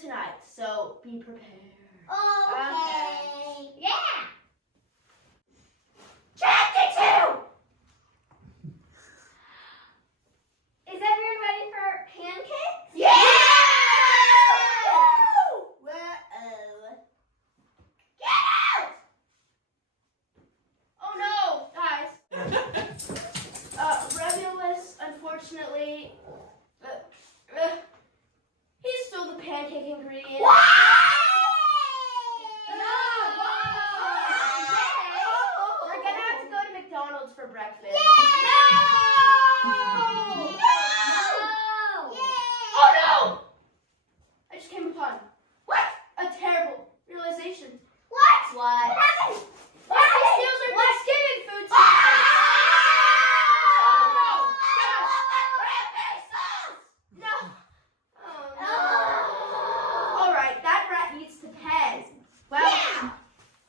tonight, so be prepared. Okay. Yeah. Chapter 2! Is everyone ready for pancakes? Yeah! Whoa! Get out! Oh no, guys. Remulus, unfortunately, he stole the pancake ingredient. What? We're gonna have to go to McDonald's for breakfast. No! Oh no! I just came upon a terrible realization. What? What? What happened? What steals our Thanksgiving food? No. Oh no. All right, that rat needs to pay. Well,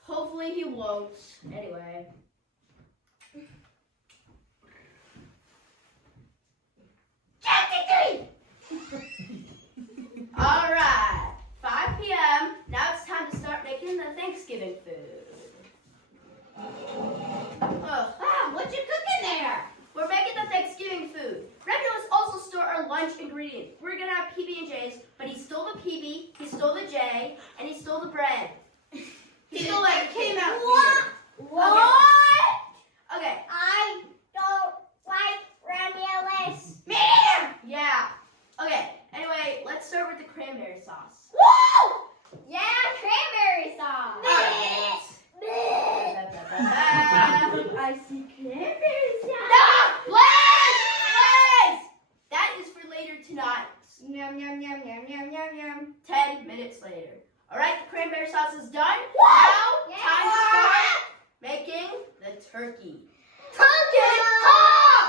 hopefully he won't. Anyway. Chapter 3. All right, 5 p.m. Now it's time to start making the Thanksgiving food. What you cooking there? We're making the Thanksgiving food. Remulus also stole our lunch ingredients. We're gonna have PB&Js, but he stole the PB, he stole the J, and he stole the bread. He stole it. Came out What? weird. What? Okay. I don't like Remulus. Me neither. Yeah. Okay. Anyway, let's start with the cranberry sauce. Woo! Yeah, cranberry sauce. Alright. I see cranberry sauce. No! Blaze! That is for later tonight. Yum, yum, yum, yum, yum, yum, yum. 10 minutes later. Alright, the cranberry sauce is done. What? Now, time to start making the turkey. Pumpkin pie!